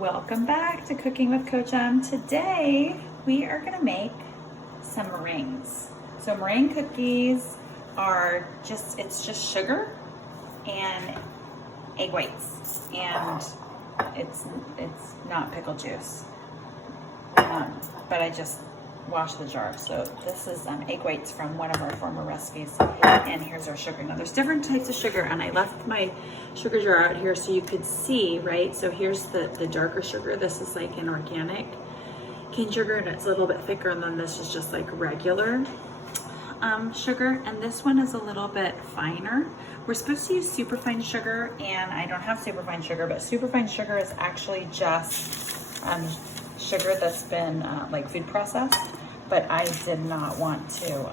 Welcome back to Cooking with Coach M. Today we are going to make some meringues. So meringue cookies are it's just sugar and egg whites, and it's not pickle juice, but I just washed the jar. So this is egg whites from one of our former recipes, and here's our sugar. Now there's different types of sugar, and I left my sugar jar out here so you could see, right? So here's the darker sugar. This is like an organic cane sugar, and it's a little bit thicker, and then this is just like regular sugar, and this one is a little bit finer. We're supposed to use superfine sugar, and I don't have superfine sugar, but superfine sugar is actually just sugar that's been like food processed, but I did not want to,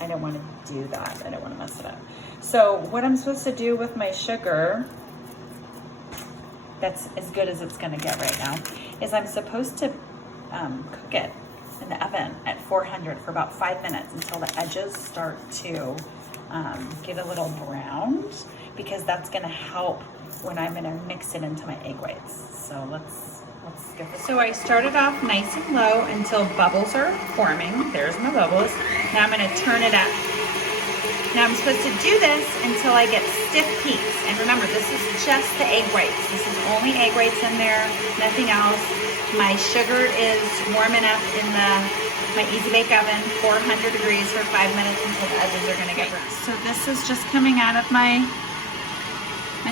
I don't want to do that. I don't want to mess it up. So what I'm supposed to do with my sugar, that's as good as it's gonna get right now, is I'm supposed to cook it in the oven at 400 for about 5 minutes until the edges start to get a little browned, because that's gonna help when I'm gonna mix it into my egg whites. So let's get this. So I started off nice and low until bubbles are forming. There's my bubbles. Now I'm gonna turn it up. Now I'm supposed to do this until I get stiff peaks. And remember, this is just the egg whites. This is only egg whites in there, nothing else. My sugar is warming up in my Easy Bake Oven, 400 degrees for 5 minutes until the edges are gonna get brown. So this is just coming out of my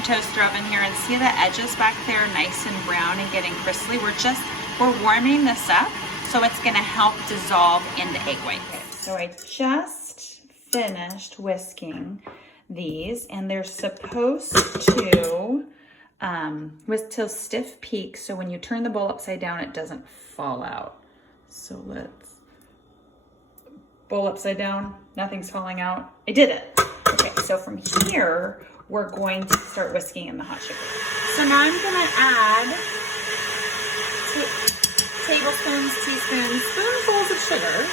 toaster oven here, and see the edges back there nice and brown and getting crystally. We're warming this up, so it's gonna help dissolve into egg whites. So I just finished whisking these, and they're supposed to whisk till stiff peaks, so when you turn the bowl upside down, it doesn't fall out. So let's bowl upside down, nothing's falling out. I did it. Okay, so from here, we're going to start whisking in the hot sugar. So now I'm gonna add tablespoons, teaspoons, spoonfuls of sugar,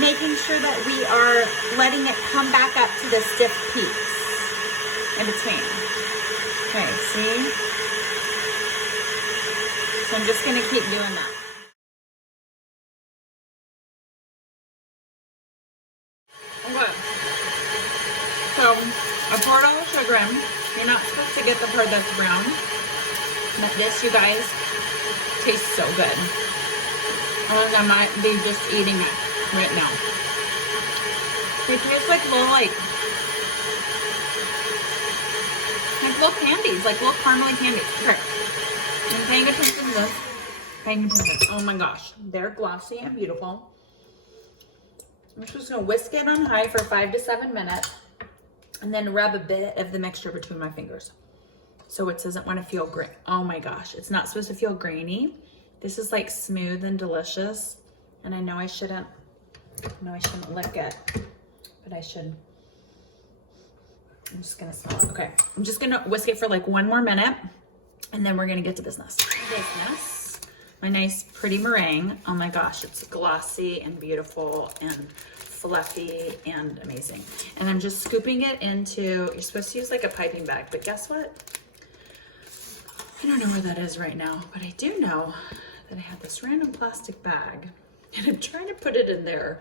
making sure that we are letting it come back up to the stiff peaks in between. Okay, see? So I'm just gonna keep doing that. Okay. So I poured all the sugar in. You're not supposed to get the part that's brown, but this, you guys, tastes so good. And I might be just eating it right now. They taste like little candies, like little caramely candies. Okay. I'm paying attention to this. Paying attention. Oh my gosh, they're glossy and beautiful. I'm just gonna whisk it on high for 5 to 7 minutes, and then rub a bit of the mixture between my fingers, so it doesn't want to feel grainy. Oh my gosh, it's not supposed to feel grainy. This is like smooth and delicious, and I know I shouldn't lick it, but I should. I'm just gonna smell it. Okay, I'm just gonna whisk it for like 1 more minute, and then we're gonna get to business. My nice pretty meringue. Oh my gosh, it's glossy and beautiful and fluffy and amazing. And I'm just scooping it into, you're supposed to use like a piping bag, but guess what? I don't know where that is right now, but I do know that I have this random plastic bag, and I'm trying to put it in there,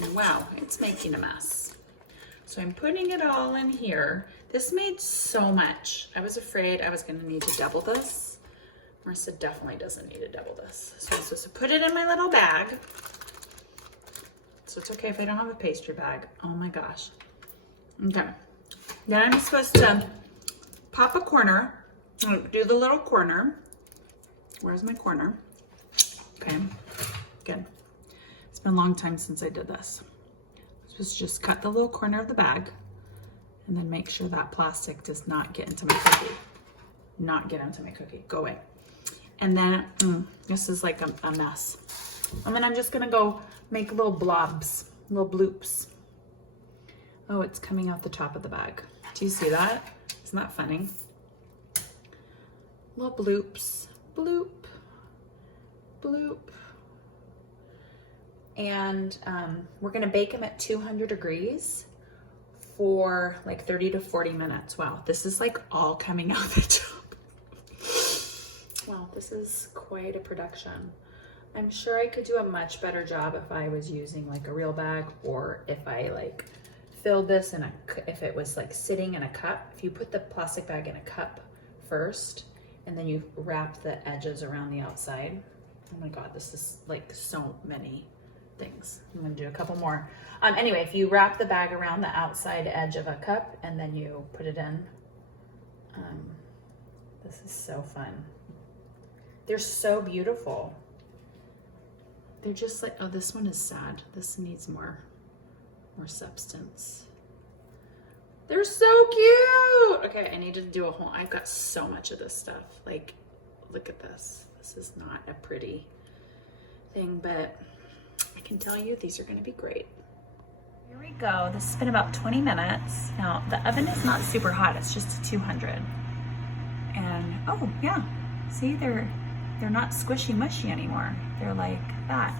and wow, it's making a mess. So I'm putting it all in here. This made so much. I was afraid I was gonna need to double this. Marissa definitely doesn't need to double this. So I'm supposed to put it in my little bag. So it's okay if I don't have a pastry bag. Oh my gosh. Okay. Then I'm supposed to pop a corner, do the little corner. Where's my corner? Okay, good. It's been a long time since I did this. I'm supposed to just cut the little corner of the bag, and then make sure that plastic does not get into my cookie. Not get into my cookie, go away. And then, this is like a mess. And then I'm just gonna go make little blobs, little bloops. Oh, it's coming out the top of the bag. Do you see that? Isn't that funny? Little bloops, bloop, bloop. And we're gonna bake them at 200 degrees for like 30 to 40 minutes. Wow, this is like all coming out the top. Wow, this is quite a production. I'm sure I could do a much better job if I was using like a real bag, or if I like filled this in if it was like sitting in a cup. If you put the plastic bag in a cup first and then you wrap the edges around the outside. Oh my God, this is like so many things. I'm gonna do a couple more. Anyway, if you wrap the bag around the outside edge of a cup and then you put it in, this is so fun. They're so beautiful. They're just like, oh, this one is sad. This needs more substance. They're so cute. Okay, I need to do a whole, I've got so much of this stuff. Like, look at this. This is not a pretty thing, but I can tell you these are gonna be great. Here we go. This has been about 20 minutes. Now, the oven is not super hot. It's just 200. And, oh, yeah. See, they're not squishy mushy anymore. They're like that.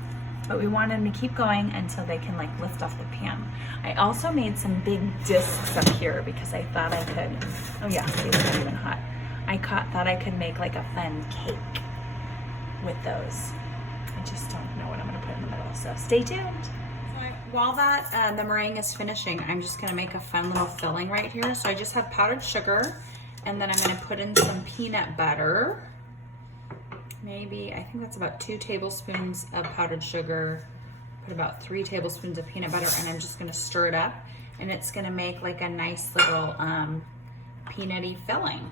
But we want them to keep going until they can like lift off the pan. I also made some big discs up here because I thought I could, oh yeah, these are not even hot. I thought I could make like a fun cake with those. I just don't know what I'm gonna put in the middle, so stay tuned. While that the meringue is finishing, I'm just gonna make a fun little filling right here. So I just have powdered sugar, and then I'm gonna put in some peanut butter. Maybe, I think that's about 2 tablespoons of powdered sugar, put about 3 tablespoons of peanut butter, and I'm just gonna stir it up, and it's gonna make like a nice little peanutty filling,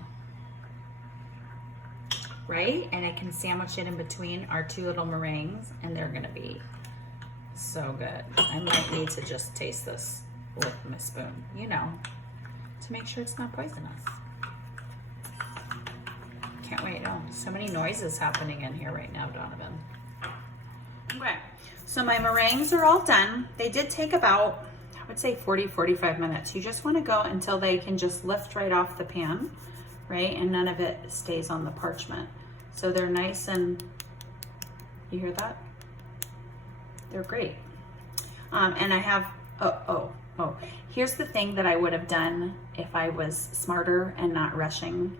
right? And I can sandwich it in between our 2 little meringues, and they're gonna be so good. I might need to just taste this with my spoon, you know, to make sure it's not poisonous. Can't wait. Oh, so many noises happening in here right now, Donovan. Okay, so my meringues are all done. They did take about, I would say 40-45 minutes. You just want to go until they can just lift right off the pan, right? And none of it stays on the parchment. So they're nice and, you hear that? They're great. And I have, here's the thing that I would have done if I was smarter and not rushing.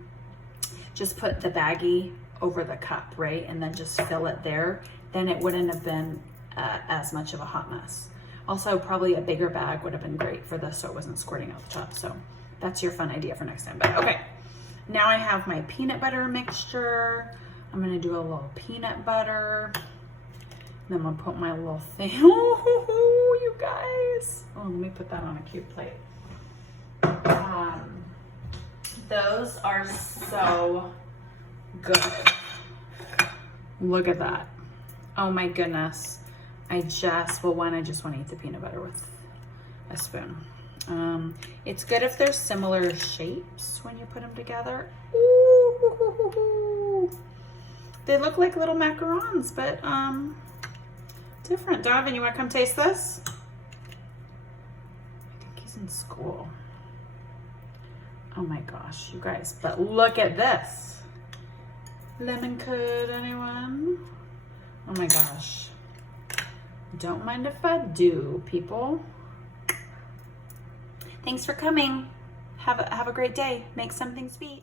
Just put the baggie over the cup, right? And then just fill it there. Then it wouldn't have been as much of a hot mess. Also, probably a bigger bag would have been great for this so it wasn't squirting out the top. So that's your fun idea for next time. But okay, now I have my peanut butter mixture. I'm gonna do a little peanut butter. Then I'm gonna put my little thing. Oh, you guys. Oh, let me put that on a cute plate. Those are so good. Look at that. Oh my goodness. I just want to eat the peanut butter with a spoon. It's good if there's similar shapes when you put them together. Ooh, they look like little macarons, but different. Donovan, you want to come taste this? I think he's in school. Oh my gosh, you guys, but look at this. Lemon curd, anyone? Oh my gosh. Don't mind if I do, people. Thanks for coming. Have a great day. Make something sweet.